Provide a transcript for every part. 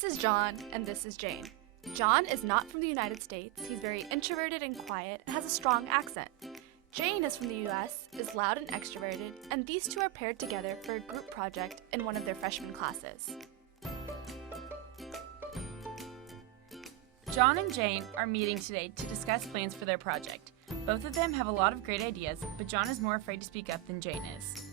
This is John, and this is Jane. John is not from the United States. He's very introverted and quiet and has a strong accent. Jane is from the US, is loud and extroverted, and these two are paired together for a group project in one of their freshman classes. John and Jane are meeting today to discuss plans for their project. Both of them have a lot of great ideas, but John is more afraid to speak up than Jane is.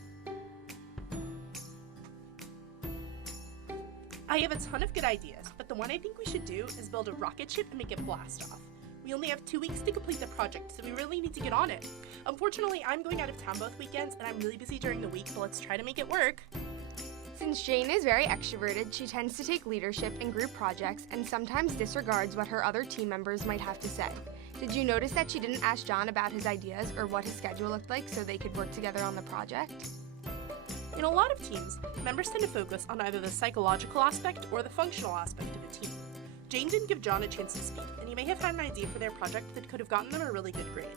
I have a ton of good ideas, but the one I think we should do is build a rocket ship and make it blast off. We only have 2 weeks to complete the project, so we really need to get on it. Unfortunately, I'm going out of town both weekends, and I'm really busy during the week, but let's try to make it work. Since Jane is very extroverted, she tends to take leadership in group projects and sometimes disregards what her other team members might have to say. Did you notice that she didn't ask John about his ideas or what his schedule looked like so they could work together on the project? In a lot of teams, members tend to focus on either the psychological aspect or the functional aspect of a team. Jane didn't give John a chance to speak, and he may have had an idea for their project that could have gotten them a really good grade.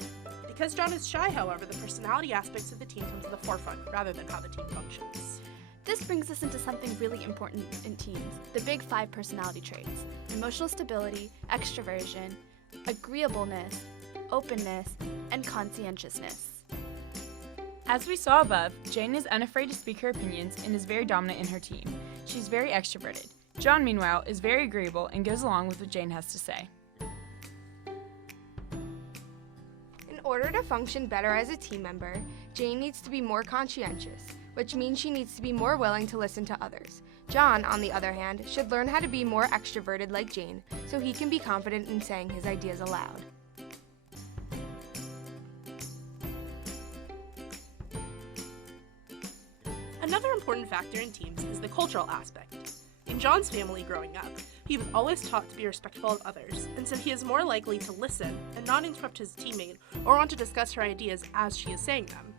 Because John is shy, however, the personality aspects of the team come to the forefront rather than how the team functions. This brings us into something really important in teams, the big 5 personality traits: emotional stability, extroversion, agreeableness, openness, and conscientiousness. As we saw above, Jane is unafraid to speak her opinions and is very dominant in her team. She's very extroverted. John, meanwhile, is very agreeable and goes along with what Jane has to say. In order to function better as a team member, Jane needs to be more conscientious, which means she needs to be more willing to listen to others. John, on the other hand, should learn how to be more extroverted like Jane, so he can be confident in saying his ideas aloud. Another important factor in teams is the cultural aspect. In John's family growing up, he was always taught to be respectful of others, and so he is more likely to listen and not interrupt his teammate or want to discuss her ideas as she is saying them.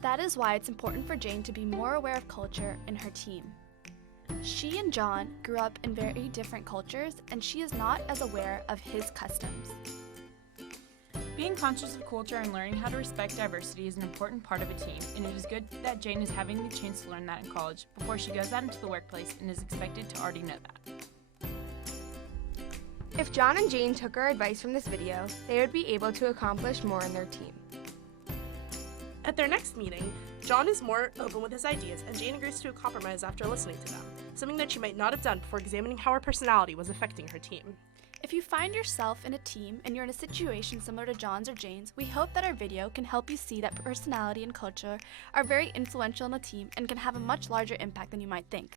That is why it's important for Jane to be more aware of culture in her team. She and John grew up in very different cultures, and she is not as aware of his customs. Being conscious of culture and learning how to respect diversity is an important part of a team, and it is good that Jane is having the chance to learn that in college before she goes out into the workplace and is expected to already know that. If John and Jane took our advice from this video, they would be able to accomplish more in their team. At their next meeting, John is more open with his ideas, and Jane agrees to a compromise after listening to them, something that she might not have done before examining how her personality was affecting her team. If you find yourself in a team and you're in a situation similar to John's or Jane's, we hope that our video can help you see that personality and culture are very influential in the team and can have a much larger impact than you might think.